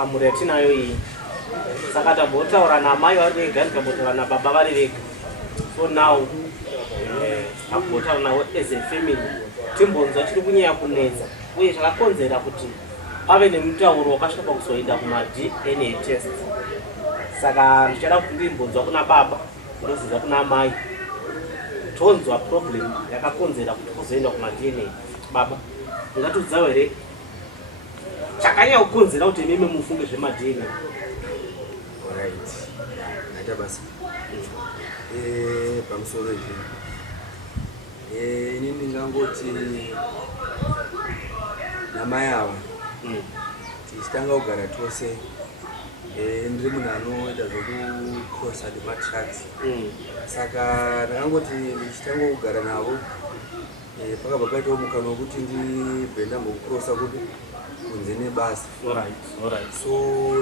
pamuri yatinayo iyi. Saka tambotaura namai vari vega tikambotaura nababa vari vega. So now tambotaura navo as a family timbonzwa chiri kunyanya kunetsa uye chakakonzera kuti ave nemutauro wakasvika pakuzoenda kuma-DNA test. Saka ndichada kuti ndimbonzwa kuna baba ndozodza kuna mai tonzwa problem yakakonzera kuti kuzoenda kuma-DNA. Baba ndingatodzawo here chakanyanya kukonzera kuti mimi mufunge zvema-DNA. Alright. Naita basa. Pamusoro izvi. Ini ndingangoti namai ava tichitanga kugara tose ndiri munhu anoita zvekucrossa nematracks. Saka ndakangoti ndichitanga kugara navo pakabva paitawo mukana wekuti ndibve ndambocrossa kuti kunze nebasa. So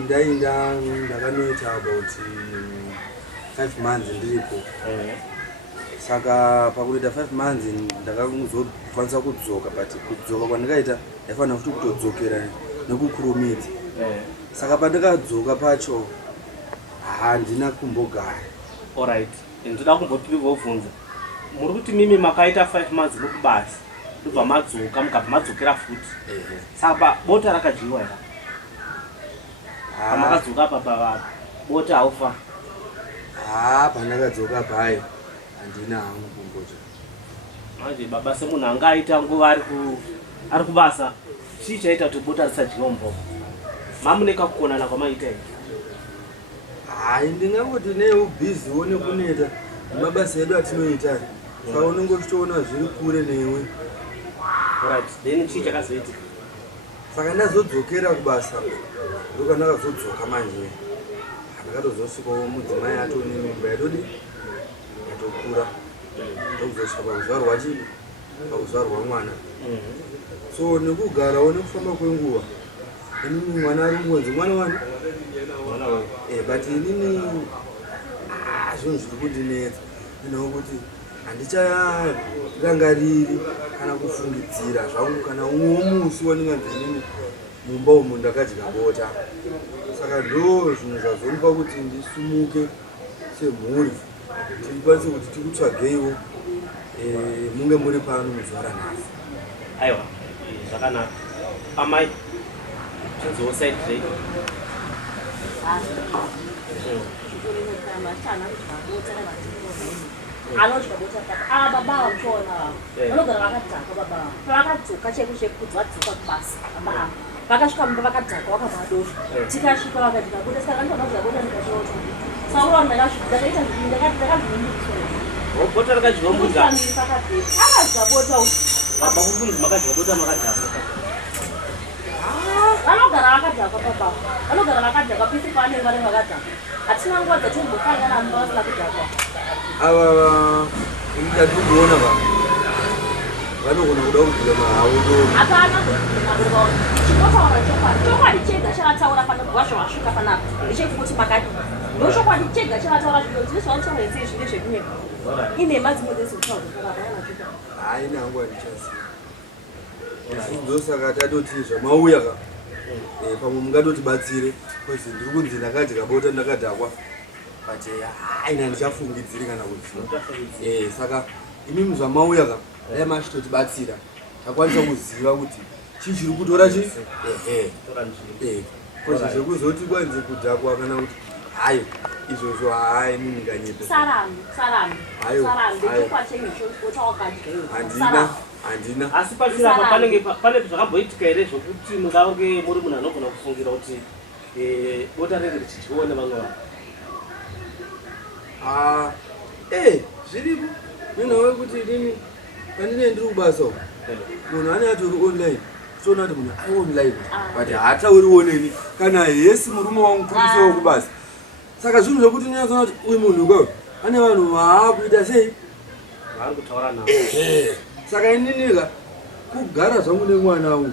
ndakanoita about 5 months ndiripo. Saka pakuita 5 months ndakazokwanisa kudzoka, but kudzoka kwandakaita ndaifanira futi kutodzokera nekukurumidza. Saka pandakadzoka pacho handina kumbogara. Alright, ndoda kumbobvunza muri kuti mimi makaita 5 months nokubasa ndobva madzoka mukabva madzokera futi. Saka bota rakadyiwa here pamakadzoka apa bota haufa? Pandakadzoka pai handina hangu kumbodya. Manje baba semunhu anga aita nguva ari kubasa chii chaita kuti bota risadyiwa mubhoko? Mamune kakukonana kwamaita here? Ndingangoti neubhiziwo nekuneta nemabasa edu atinoita, saka unongochitoona zviri kure newe. Alright, then chii chakazoitika? Saka ndazodzokera kubasa ndokandakazodzoka manje ndakatozosvikawo mudzimai atone mimba yatodi yatokura ndokuzosvika pakuzvarwa chii pakuzvarwa mwana. So nekugarawo nekufamba kwenguva inini mwana ari kungonzi mwana wani but inini zvinhu zviri kundinetsa ndinawo kuti handicharangariri kana kufungidzira zvangu kana umwewo musi wandinganzi inini mumba umu ndakadya bota. Saka ndo zvinhu zvazondipa kuti ndisumuke semhuri tikwanise kuti tikutsvageiwo munge muri pano muzvara nhasi. Aiwa, zvakanaka. Amai tinzowo side trade. Anodya bota papa. Baba vamshona vanogara vakadhaka baba. Pavakadzoka chekudzoka kubasa baba vakasvika mumba vakadhaka vakabva vadosha. Tikasvika vakadya bota, saka ndikadya bota ndikachota. Saka unoona ndakaita zvindakazviningira. Bota rakadyiwa mbudzi. Akadya bota baba kubvunzi makadyiwa bota makadhaka. Vanogara vakadhaka baba. Vanogara vakadhaka pese pavanenge vari vakadhaka. Hatina nguva dzatimbokangana mumba vasina kudhakwa. Ava ndikatokuona vanogona kuda kubvira mahavo. Hapana chinotaura chokwadi chega chavataura panogwazva vasvika panapa ndechekuti makadi ndochokwadi chega chavataura zvino ndizvavataura sei zvine zvekunyepa inhema dzimwe dzezveutaura zvakavanachoka nangu handichasi ndosaka tatoti zvamauya ka pamwe mungatotibatsire kozi ndiri kunzi ndakadya bota ndakadhakwa but aina ndichafungidziri kana kuziva. Saka imimi zvamauya ka dai machitotibatsira takwanisa kuziva kuti chii chiri kutora chii kozi zvekuzoti kwanzi kudhakwa kana kuti hayi izvozvo mimi nganyepe handina. Asi pashure apa pane zvakamboitika here zvokuti mungange muri munhu anogona kufungira kuti bota renge richidyiwa nevamwe vanhu? Zviripo nenawe kuti inini pandine ndiri kubasa munhu ane atori online toona kuti munhu ari online but haatauriwo neni kana hesi murume wangu kurise wokubasa. Saka zvinhu zvokuti nyatsoona kuti uyu munhu kwayo ane vanhu vaakuita sei vari kutaura navo. Saka ininika kugara zvangu nemwana wangu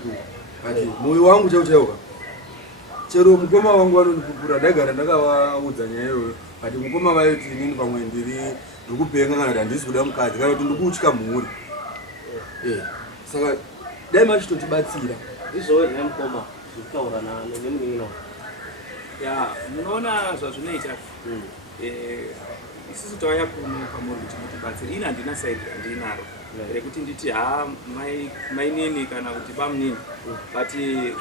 but mwoyo wangu chaiwo chero mukoma wangu vanondipupura ndagara ndakavaudza nyaya iyoyo but mukoma vaiti inini pamwe ndiri kupenga kana kuti handisi kuda mukadzi kana kuti ndikutya mhuri. Saka dai machitotibatsira izvowe zvine mukoma zvekutaura nemunin'ina ya munoona zvazvinoita isusu tauya kuno pamuri kuti mutibatsire. Ini handina saidi randinaro rekuti nditi mainini kana kuti bamunini, but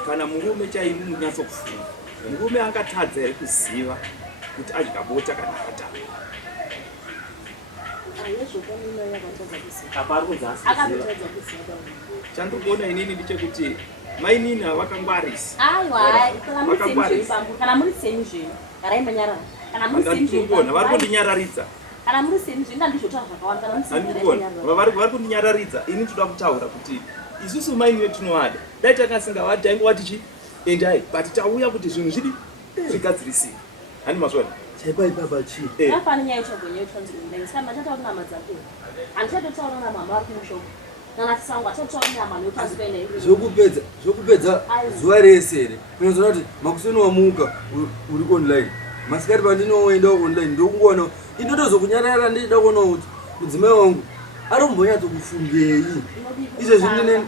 kana murume chaimu munyatsokufunga, murume akatadza here kuziva kuti adya bota kana akatama. Chandikuona inini ndechekuti mainini havakangwarisi. Kana muri semi zvenyu ngaraimanyarara. Kana muri semi zvenyu vari kundinyararidza. Kana muri semi zvenyu ndandizvotaura zvakawanda. Kana muri semi zvenyu vari kundinyararidza. Ini toda kutaura kuti isusu mainini tinovada. Dai takasingavadi taingova tichiendai, but tauya kuti zvinhu zvidi zvigadzirisiwe. Hani mazvona? Chaipai baba chii? Hapana nyaya yochagonya yotanzira. Saka machataura nama dzake. Andichatotaura namama vari kumushoko. Zvokupedza zuva rese here kunozoona kuti makuseni wamuka uri online, masikati pandinoenda online ndokungoona indotozokunyarara ndichida kuona kuti mudzimai wangu ari kumbonyatokufungei izvo zvinene.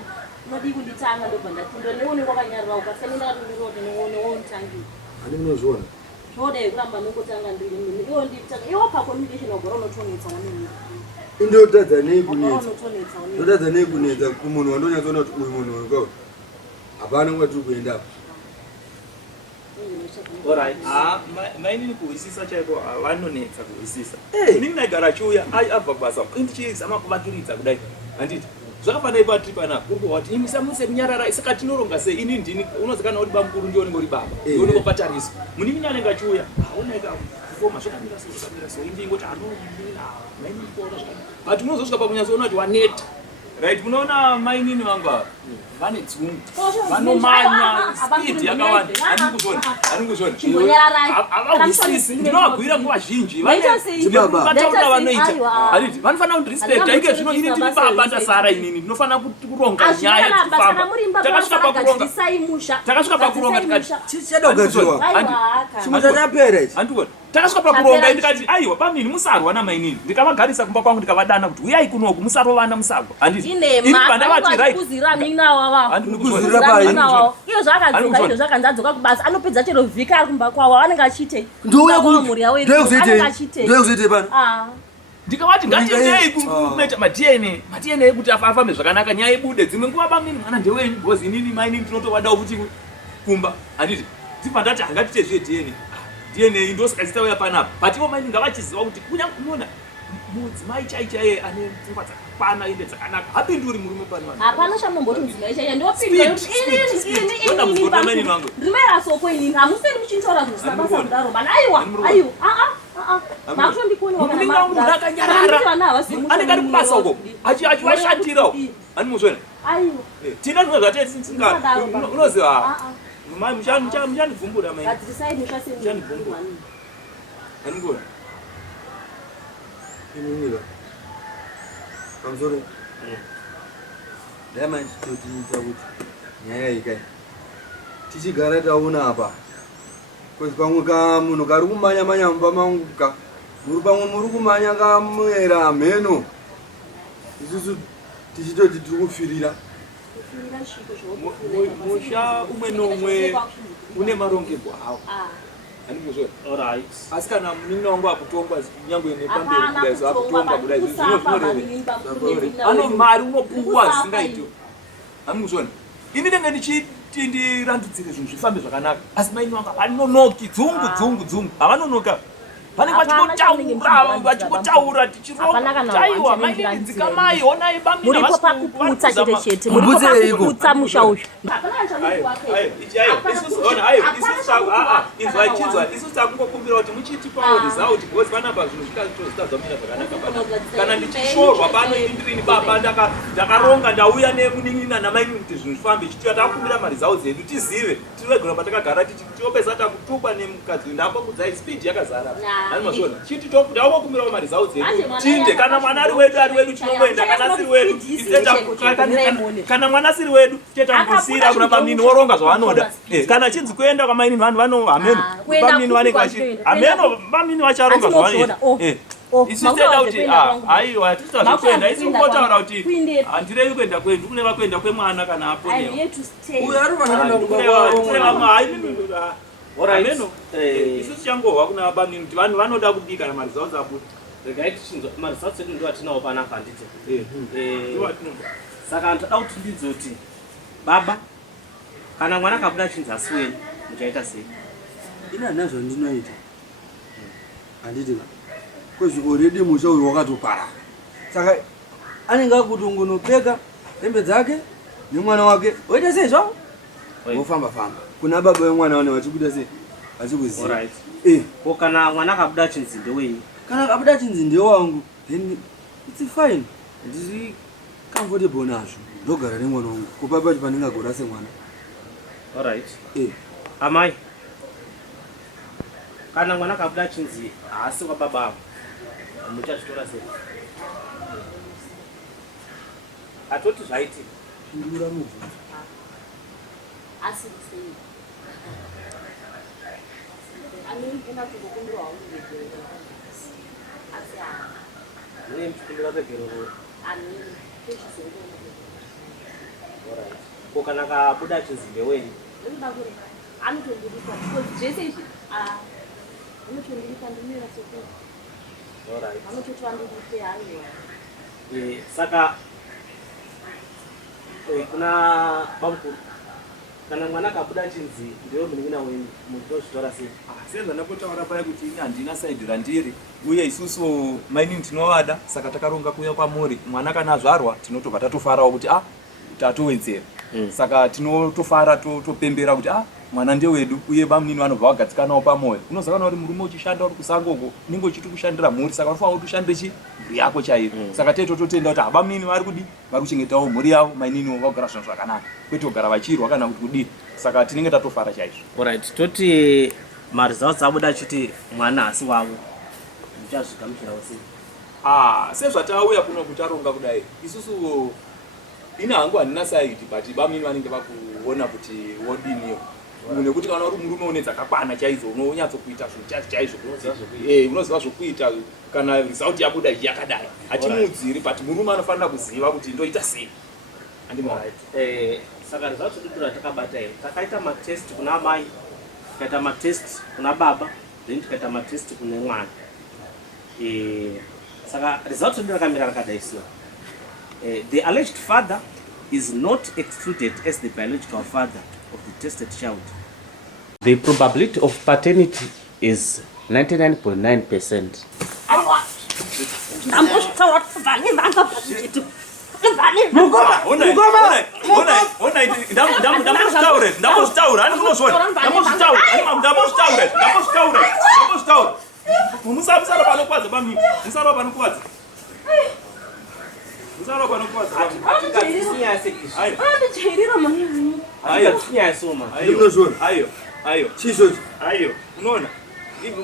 Unodi kunditanga ndobva ndatindo neone wakanyarara ukasemi ndakatondoroti neone wontangi. Ani munozviona? Zvodai kuramba nokutanga ndiri mimi. Iwo nditanga. Iwo pa communication wagora unotonetsa wamini. Indotadza nei kunetsa. Ndotadza nei kunetsa kumunhu wandonyatsoona kuti uyu munhu wanga hapana kwatiri kuenda apa. Alright. Mainini kuhwisisa chaiko vanonetsa kuhwisisa. Inini ndaigara chiuya abva kubasa indichizama kuvakiridza kudai. Handiti zvakafanira ipatiri pana kuri kuti imisa muse munyarara saka tinoronga sei. Ini ndini unozikana kuti bamukuru ndione ngori baba ndione kupatariswa munini nyanenga chiuya aoneka koma zvakamira so indingo kuti anomira mainini kuona zvakanaka, but unozosvika pakunyatsoona kuti waneta. Right, munoona mainini vangu vane dzungu vanomanya speed yakawanda. Handikuzvona havahwisisi. Ndinovabhuyira nguva zhinji vataura vanoita handiti vanofanira kundirespecta. Ike zvino ini ndiri baba ndasara inini ndinofanira kuronga nyaya dzikufamba. Takasvika pakuronga tikati takasvika pakuronga ndikati aiwa bamini musarwa namainini. Ndikavagarisa kumba kwangu ndikavadana kuti uyai kunoku musarovana musarwa. Handiti ini pandavati right kuzira nina wawa kuzira pai iyo zvakadzoka izvo zvakanzadzoka kubasa anopedza chero vhika ari kumba kwawo anenge achite ndouya kumuri yawo ndokuzoite pano. Ndikavati ngatiendei kumeta madna kuti afambe zvakanaka nyaya ibude. Dzimwe nguva bamini mwana ndewenyu because inini mainini tinotovadawo kuti kumba. Handiti dzipandati hangatite dna ndosikachitauya panapa, but ivo mainini ngavachiziva kuti kunyange mudzimai chaichaiye ane pfungwa dzakakwana ende dzakanaka hapinduri murume pane vanhu. Hapana chamumboti mudzimai chaiye ndopindura inini ndimera soko inini hamuseni muchintaura zvisina basa kudaro bana aiwa muninga wangu munhu akanyarara anenge ari kubasa uko achiwashatirawo. Hani muzvona tina zvimwe zvatetisinga unoziva muchanibvumbura muchanibvumbura. Hani mukona imunyika pamusoro dai manchitotiita kuti nyaya ikai tichigara taona apa kwezi pamwe kamunhu kari kumanya-manya mumba mangu muri pamwe muri kumanya kamuyera mheno isusu tichitoti tiri kufirira. musha umwe nomwe une marongerwo awo. Alright. Asi kana muninga wangu akutongwa nyangwe nepamberi kudai akutongwa kudai zvinoreva ano mari unopuwa zvisingaiti. Hani muzvona ini ndenge ndichiti ndirandudzire zvinhu zvifambe zvakanaka, asi maini wanga vanonoki dzungu havanonoka vanenge vachingotaura tichiroaiwa maini dzikamai honai muripo pakuputsa chete chete muripo pakuputsa musha uzvo. isusu takungokumbira kuti muchitipawo result because panapa zvinhu zvikazomira zvakanaka panapa. Kana ndichishorwa pano indirini baba ndakaronga ndauya nemunin'ina namaini kuti zvinhu zvifambe chitiva takukumbira maresults edu tizive tirivegona patakagara tiopesa takutukwa nemukadzi ndapakudzai speed yakazara. Hani mazvona chiti taukumbirawo maresults edu tinde kana mwana ari wedu tinongoenda kana asiri wedu kana mwana asiri wedu tetamugusira kuna pamunini woronga zvavanoda. Kana chinzi kuenda kwamainini vanhu vano hameno pamunini vanenge hameno pamunini vacharonga zvavanoda. Isu tenda kuti aiwa titazvokwenda isi kungotaura kuti handirevi kuenda kwedu kuneva kuenda kwemwana kana aponewa uyo ari vanhu vanoda Alright. Ameno. Isusu changohwa kuna bani kuti vanhu vanoda kubika mari zavo dzabuda. Regai tichinzwa mari zvadzo edu ndo atinawo panapa handiti. Ndiwo atinoda. Saka ndoda kuti ndizoti baba kana mwana akabuda chinzasi wenyu muchaita sei? Ina nazvo ndinoita. Handiti ba. Kwezi already musha uyu wakatopara. Saka anenge akutongonopfeka hembe dzake nemwana wake. Oita sei zvavo? Wofamba famba. Kuna baba vemwana wane vachikuita sei? Vachikuziva. Alright. Ko kana mwana akabuda chinzinde wenyu? Kana akabuda chinzinde wangu, then it's fine. Ndiri comfortable nazvo. Ndogara nemwana wangu. Kupa pacho pandingagora semwana. Alright. Amai. Kana mwana akabuda chinzi haasi kwababa avo. Muchazvitora sei? Atoti zvaiti. Ndura muvhu. Asi sei. Ani ina kukumbura wangu. Asi Mune mchikumbira pegero. ani pechizero. Alright. Ko kana akabuda chinzinde wenyu? Ndoda kuti anotondiripa because jese izvi anotondiripa ndimira soko. Alright. Anototwa ndiripe hayo. Saka kuna bamukuru kana mwana akabuda chinzi ndiyo muningina wenyu mutozvitora sei? Sezva ndapotaura paya kuti ini handina saidhi randiri uye isusu maini tinovada saka takaronga kuuya kwamuri mwana kana azvarwa tinotobva tatofarawo kuti tatowedzera. Saka tinotofara topembera kuti mwana ndewedu uye bamunini vanobva vagadzikanawo pamwoyo. Unozakana kuti murume uchishanda uri kusango uko ninge uchiti kushandira mhuri saka unofanira kuti ushandire mhuri yako chaiyo. Saka totenda kuti bamunini vari kudi vari kuchengetawo mhuri yavo mainini vagara zvinhu zvakanaka kwete kugara vachirwa kana kuti kudii. Saka tinenge tatofara chaizvo. Alright, toti mari dzavo dzabuda chiti mwana hasi wavo muchazvigamuchirawo sei? Sezvatauya kuno kutaronga kudai isusu ina hangu handina saidi but bamunini vanenge vakuona kuti wodiniyo nekuti kana uri murume une dzakakwana chaizvo unonyatsokuita zvinhu chaizvo unoziva zvokuita kana result yabuda yakadai hatimudziri but murume anofanira kuziva kuti ndoita sei. Saka result yedu ratakabata here takaita matest kuna mai, tikaita matest kuna baba, then tikaita matest kune mwana. Saka result yedu rakamira rakadai so the alleged father is not excluded as the biological father of the tested child. The probability of paternity is 99.9%.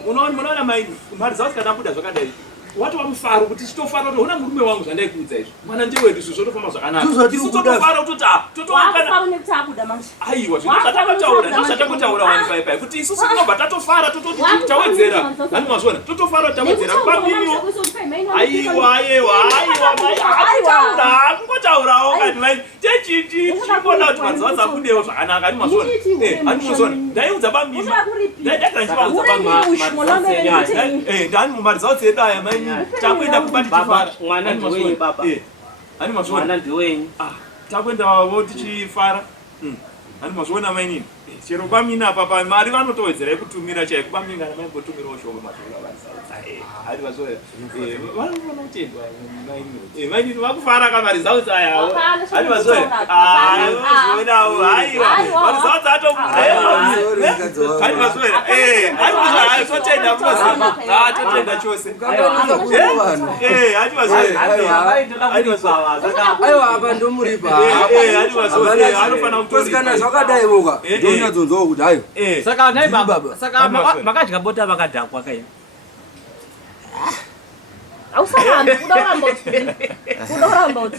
Unoona maini mari dzavo dzikadabuda zvakadai watova mufaro kuti chitofara kuti huna murume wangu zvandaikuudza izvo mwana ndewedu izvo zvotofamba zvakanaka isu totofara kuti aiwa zvatakutaura wanipaipai kuti isusu tinobva tatofara tototi tawedzera hani mazvona totofara tawedzera paminiwo aiwa kungotaurawo kati maini tichibona kuti madzava dzabudewo zvakanaka hani mazvona hani mazvona ndaiudza bamima ndaidakandivaudza ndani mumari dzavo dzedaya maini takuenda kubatitifara mwana ndiwenyu baba. hani mazvona Mwana ndiwenyu. takuendawo tichifara hani mazvona mainini chero bamina apa pamari vanotowedzera yekutumira chaiko bamina kana maimbotumirawo shoma hani mazvona vanofana kutendwa mainini vakufara kamari dzavo dzayawo hani mazvona ozionawo haiwa mari dzavo dzatokuhani mazvona hani mazvona totenda munoziva totenda chose hani mazvona aiwa apa ndomuripa hani mazvona anofana kutosikana zvakadai voka ndonyadzonzawo kuti hayo Saka nai baba. Saka makadya bota vakadhakwa kai. Ausahambe udoramba uti.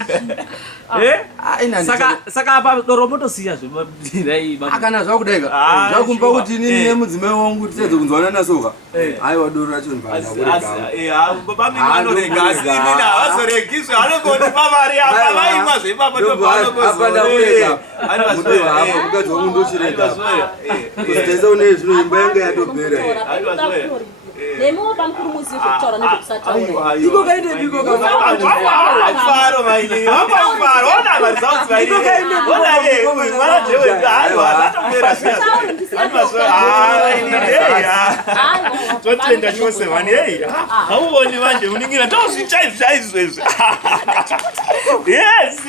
Saka apa doromoto siya zvai akana zvakudeka zvakumba kuti inini nemudzimai wangu tiedze kunzwana nasoka aiwa doro racho ndipanda kurega baba mimi anorega asi inini havazoregiswe anongoti pavari apa vaimwa zvepapa apanda kurega mukadzi wangu ndochirega kuzitesa une zvino imba yanga yatopera Nemo pamkurumuzi zvekutaura nezvekusataura. iko kaite biko faro maini faro ona results maini ona mwana jewe aiwa atopera sia totenda chose mani hauboni manje uningira ndozvichaizvo izvo yes